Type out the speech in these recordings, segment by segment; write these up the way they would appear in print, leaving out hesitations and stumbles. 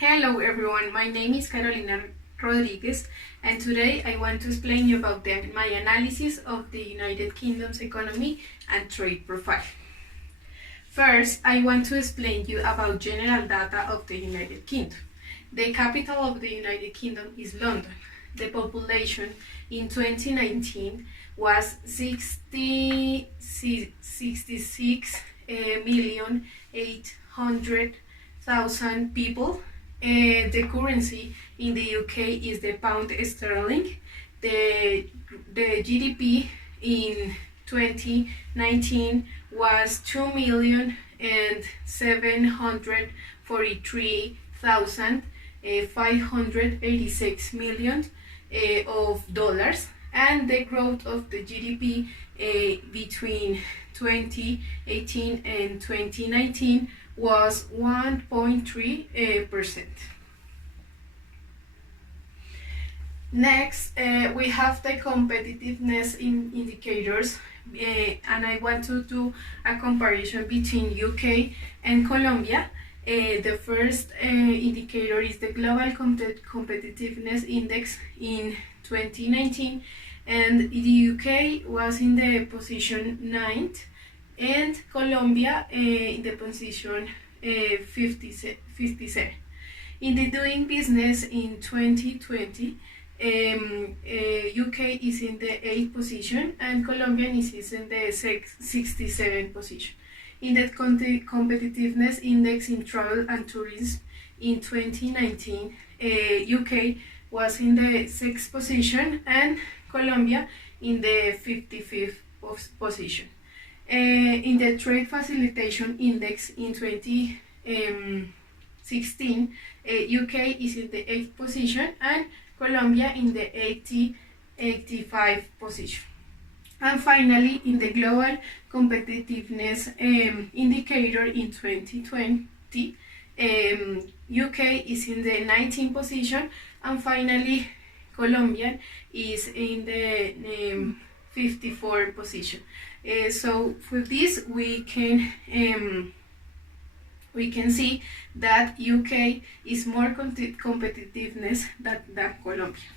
Hello everyone, my name is Carolina Rodriguez and today I want to explain you about my analysis of the United Kingdom's economy and trade profile. First, I want to explain you about general data of the United Kingdom. The capital of the United Kingdom is London. The population in 2019 was 66,800,000 people. The currency in the UK is the pound sterling. The GDP in 2019 was 2,743,586 million of dollars, and the growth of the GDP between 2018 and 2019 was 1.3%. Next, we have the competitiveness indicators, and I want to do a comparison between UK and Colombia. The first indicator is the Global Competitiveness Index in 2019, and the UK was in the position 9th, and Colombia in the position 57. In the doing business in 2020, UK is in the 8th position and Colombia is in the 67th position. In the competitiveness index in travel and tourism in 2019, UK was in the 6th position and Colombia in the 55th position. In the trade facilitation index in 2016, UK is in the 8th position and Colombia in the 85th position. And finally, in the global competitiveness indicator in 2020, UK is in the 19th position, and finally Colombia is in the 54th position. So for this we can see that UK is more competitiveness than Colombia.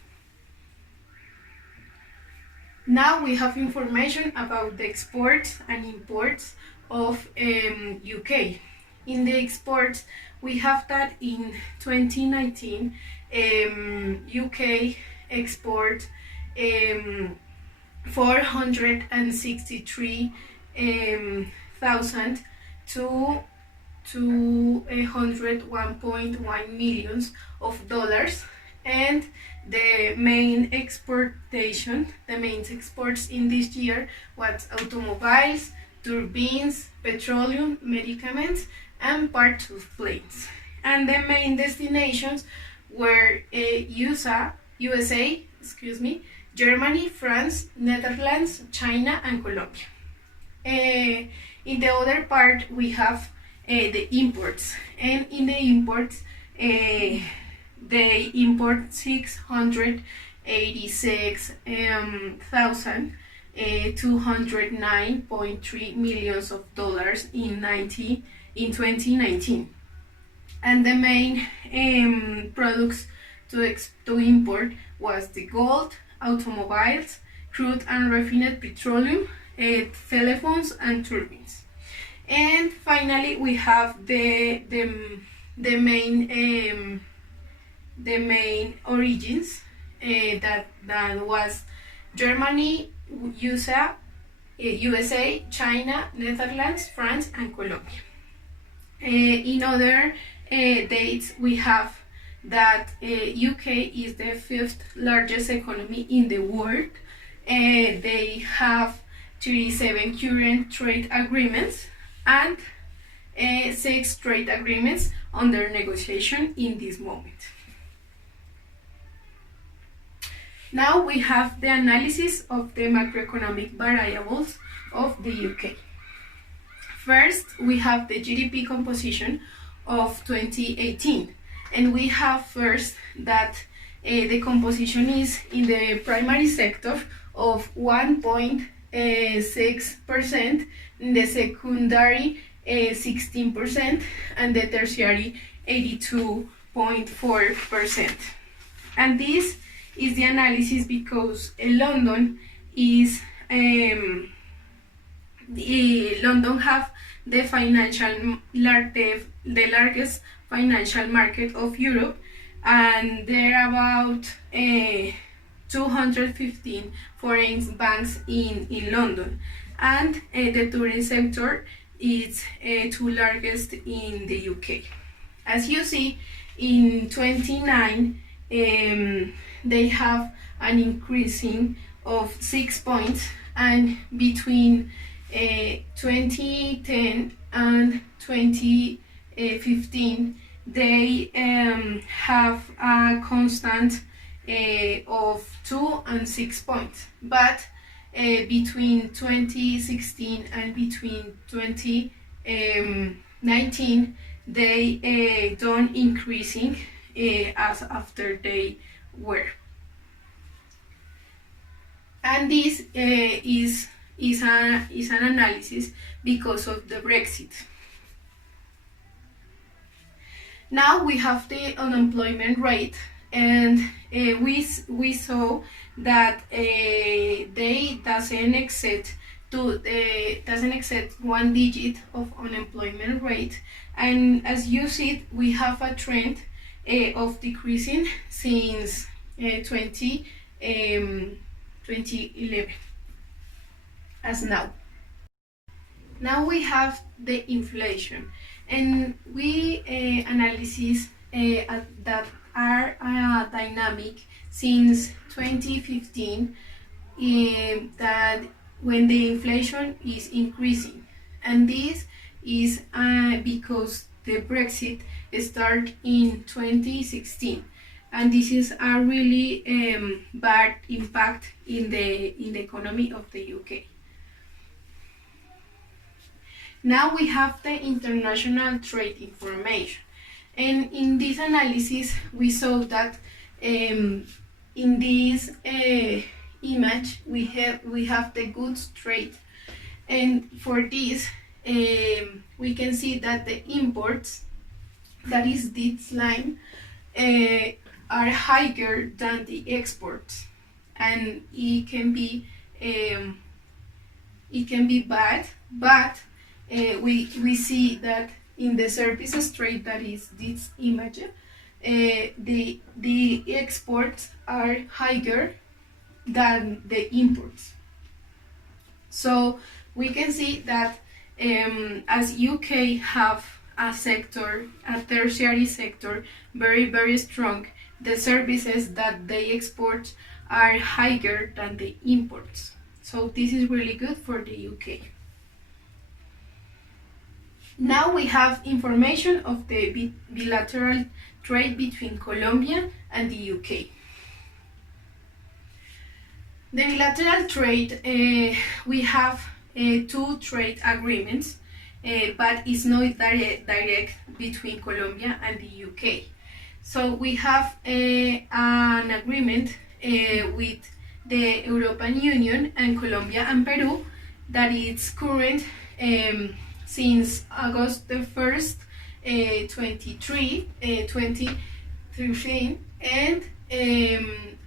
Now we have information about the exports and imports of UK. In the exports, we have that in 2019, UK export 463,000 to 101.1 millions of dollars, and the main exports in this year was automobiles, turbines, petroleum, medicaments, and parts of planes. And the main destinations were USA, Germany, France, Netherlands, China, and Colombia. In the other part, we have the imports, and in the imports, they import 686,209.3 millions of dollars in 2019, and the main products to import was the gold, automobiles, crude and refined petroleum, telephones, and turbines. And finally, we have the main origins that was Germany, USA, China, Netherlands, France, and Colombia. In other dates, we have that UK is the 5th largest economy in the world. They have 37 current trade agreements and 6 trade agreements under negotiation in this moment. Now we have the analysis of the macroeconomic variables of the UK. First, we have the GDP composition of 2018, and we have first that the composition is in the primary sector of 1.6%, in the secondary 16%, and the tertiary 82%. 0.4%. And this is the analysis because London is London have the largest financial market of Europe, and there are about 215 foreign banks in London, and the tourism sector is two largest in the UK. As you see, in 29 they have an increasing of 6 points, and between 2010 and 2015 they have a constant of 2 and 6 points, but between 2016 and between 2019 they don't increasing as after they were. And this is an analysis because of the Brexit. Now we have the unemployment rate, and we saw that they doesn't exceed 1 digit of unemployment rate, and as you see, we have a trend of decreasing since 2011 as now. Now we have the inflation, and we analysis that are dynamic since 2015, that when the inflation is increasing, and this is because the Brexit started in 2016, and this is a really bad impact in the economy of the UK. Now we have the international trade information, and in this analysis we saw that in this image we have the goods trade, and for this we can see that the imports, that is this line, are higher than the exports, and it can be bad, but we see that in the services trade, that is this image, the exports are higher than the imports. So we can see that as UK have a tertiary sector very strong, the services that they export are higher than the imports. So this is really good for the UK. Now we have information of the bilateral trade between Colombia and the UK. The bilateral trade, we have 2 trade agreements, but it's not direct between Colombia and the UK. So we have an agreement with the European Union and Colombia and Peru that is current since August the 1st, 2013, and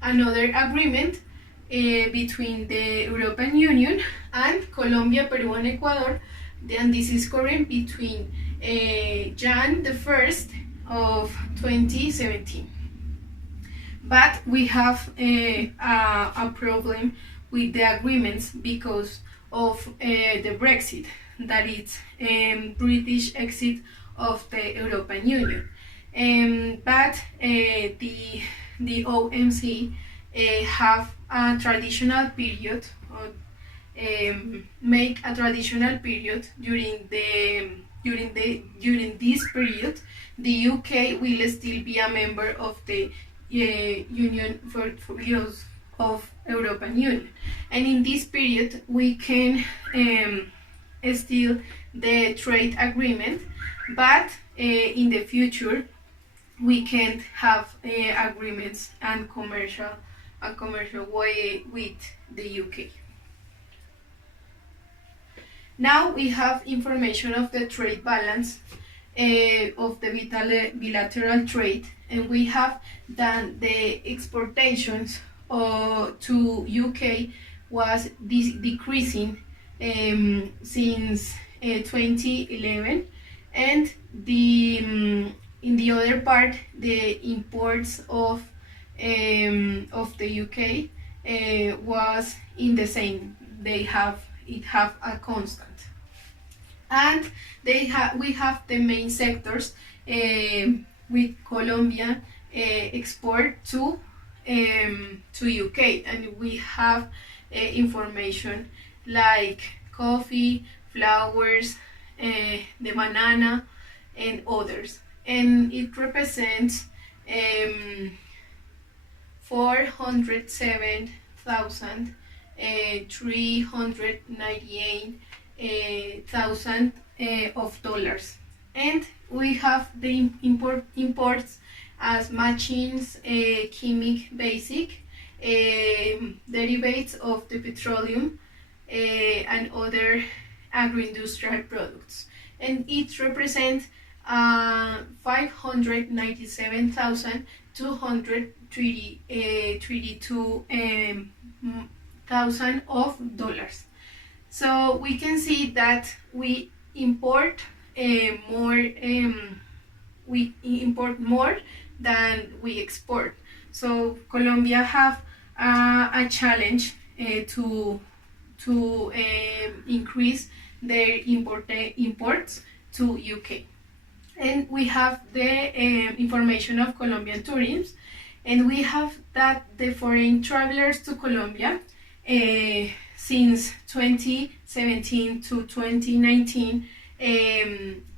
another agreement between the European Union and Colombia, Peru, and Ecuador, and this is current between Jan the 1st of 2017. But we have a problem with the agreements because of the Brexit, that is British exit of the European Union. But the OMC have a traditional period, or make a traditional period during this period. The UK will still be a member of the Union for use of European Union, and in this period we can still the trade agreement, but in the future we can't have agreements and commercial way with the UK. Now we have information of the trade balance of the bilateral trade, and we have that the exportations to UK was decreasing since 2011, and in the other part the imports of the UK was in the same. It have a constant, and we have the main sectors with Colombia export to UK, and we have information like coffee, flowers, the banana, and others, and it represents 407,398 of dollars. And we have the imports as machines, chemic basic, derivatives of the petroleum, and other agro-industrial products, and it represents 597,232 of dollars. So we can see that we import more than we export. So Colombia have a challenge to increase their imports to UK. And we have the information of Colombian tourism, and we have that the foreign travelers to Colombia since 2017 to 2019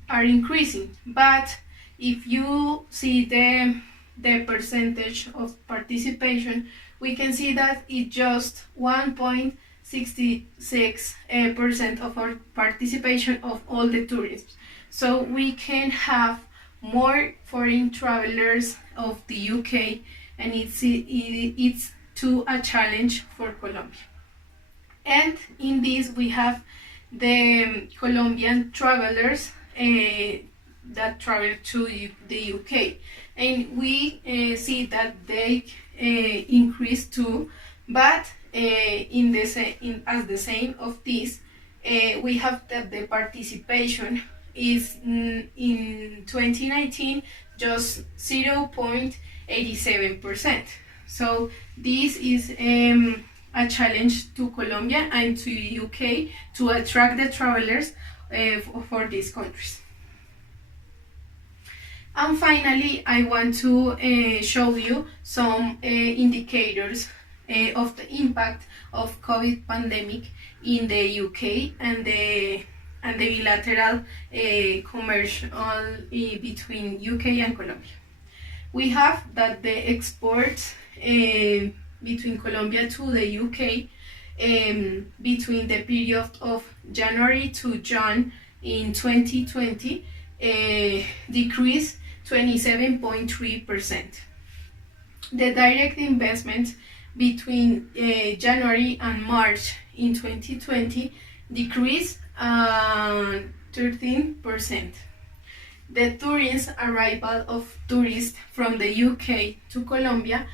are increasing. But if you see the percentage of participation, we can see that it's just 1.66% of our participation of all the tourists. So we can have more foreign travelers of the UK, and it's too a challenge for Colombia. And in this we have the Colombian travelers that travel to the UK, and we see that they increase too, but as the same of this, we have that the participation is in 2019 just 0.87%. So this is a challenge to Colombia and to UK to attract the travelers for these countries. And finally, I want to show you some indicators of the impact of COVID pandemic in the UK and the bilateral commercial between UK and Colombia. We have that the exports between Colombia to the UK between the period of January to June in 2020 decreased 27.3%. The direct investment between January and March in 2020 decreased 13%. The tourism arrival of tourists from the UK to Colombia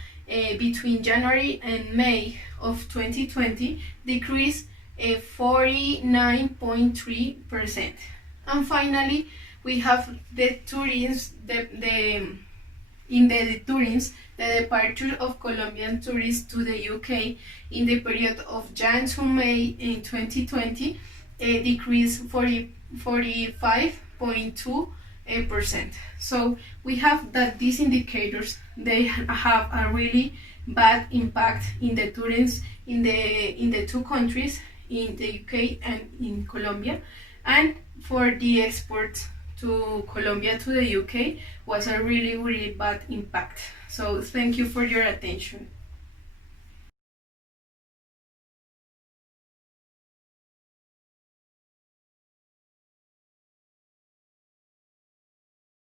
between January and May of 2020 decreased 49.3%. And finally, we have the tourism, the departure of Colombian tourists to the UK in the period of Jan to May in 2020 decreased 45.2%. So we have that these indicators, they have a really bad impact in the tourism in the two countries, in the UK and in Colombia, and for the exports to Colombia to the UK was a really bad impact. So thank you for your attention.